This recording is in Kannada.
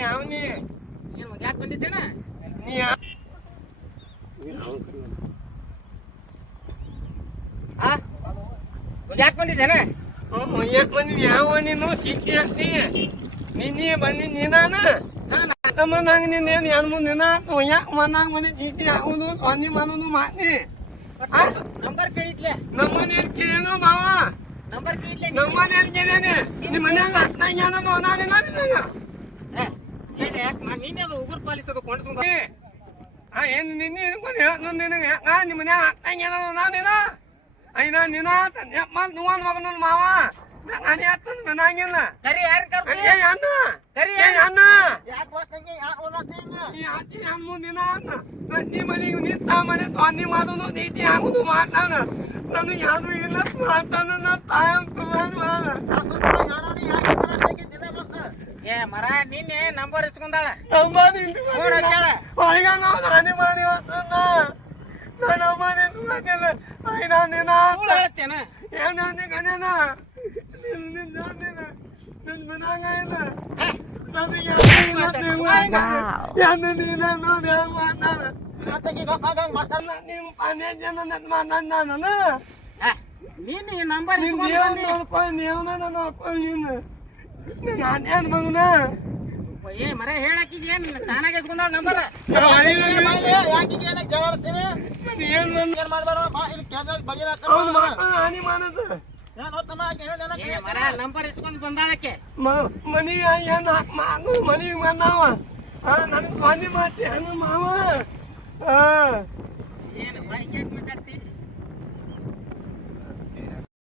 ಯಾವ ನೀ ಯಾಕೆ ಬಂದಿದ್ದೇನ ನೀ ಯಾಕೆ ಬಂದಿದ್ದೇನೆ ಯಾಕೆ ಬಂದಿದ್ ಯಾವ ನೀನು ಸಿಕ್ಕಿ ಹಾಕ್ತಿ ನಿನ್ನೆ ಬಂದಿ ನೀನಾನ ಮನಾಗ ನೀನೇನು ಯಾರು ಮುಂದೆ ಯಾಕೆ ಮನಾಗ ಮನೆ ಚೀಟಿ ಹಾಕುದು ಸೊನ್ನೆ ಮಾಡೋದು ಮಾಡಿ ನಂಬರ್ ಕೇಳಿದ್ಲೆ ನಮ್ಮನೇನು ಕೇಳೇನೋ ಮಾವ ನಂಬರ್ ಕೇಳಿದ್ಲೆ ನಮ್ಮನೇನು ಕೇಳೇನೆ ನಿಮ್ಮ ಮನ್ಯಾಗ ಅಟ್ನಾಗ್ಯಾನ ನೋಡಿನ ನಿನ್ನೆ ಅದು ಉಗುರು ಪಾಲಿಸೋದು ಕೊಂಡು ಏನು ನಿನ್ನೆ ನಿನಗೆ ನಿಮ್ಮ ಮನ್ಯಾಗ ಅಟ್ನಾಗ್ಯಾನ ನಾನೇನ ಐನಾ ನೀನ నువ్వు మగను మావా ನಾನು ಯಾತನ ಮನಾಗಿಲ್ಲ ಕರಿ ಯಾರು ಕರ್ತಿ ಅಣ್ಣ ಕರಿ ಅಣ್ಣ ಯಾಕೆ ಹೋಗ್ತಂಗೆ ಯಾಕೆ ಹೋಗ್ತೀನಿ ಈ ಆತಿ ಅಮ್ಮ ನಿನ್ನ ನೀ ಮನೆಗೆ ನಿಂತ ಮನೆ ತೊಂದಿ ಮಾಡೋದು ನೀತಿ ಆಗುದು ಮಾತಾನ ನನಗೆ ಯಾರು ಇಲ್ಲ ಮಾತಾನ ನಾ ತಾಯ ಏ ಮರ ನಿನ್ನೆ ನಂಬರ್ ಇಸ್ಕೊಂಡಾಳ ನಂಬರ್ ಫೋನ್ ಹಚ್ಚಾಳ ಈಗ ನಾವು ನಾನೇ ಮಾಡಿ ನಾನು ಮಾಡಿಲ್ಲ ಐನಾ ನೀನ ಹೇಳ್ತೇನ ಏನಾನೆ ಗಣನ ನಿನ್ನ ಮನಾಗ ಇಲ್ಲ ನಿಮ್ಮ ಪನೇ ಜನ ನಾನು ನೀನು ನಂಬರ್ ನೋಡ್ಕೊಂಡು ನೀವು ನೋಡ್ಕೊಂಡು ನೀನು ನಾನೇನು ಮಗನ ಏ ಮರ ಹೇಳಾಕಿದೇನು ತಾನಾಗೆ ಎತ್ಕೊಂಡಾಳ ನಂಬರ್ ಹಾನಿ ಮಾಡೋದು ಮರ ನಂಬರ್ ಇಸ್ಕೊಂಡ್ ಬಂದಾಳಕ್ಕೆ ಮನಿಗೆ ಏನು ಮಗು ಮನಿಗೆ ಬಂದಾವ ನನಗೆ ಹಾನಿ ಮಾಡ್ತಿ ಹಂಗ ಮಾವ ಏನು ಹಿಂಗ್ಯಾಕೆ ಮಾತಾಡ್ತಿ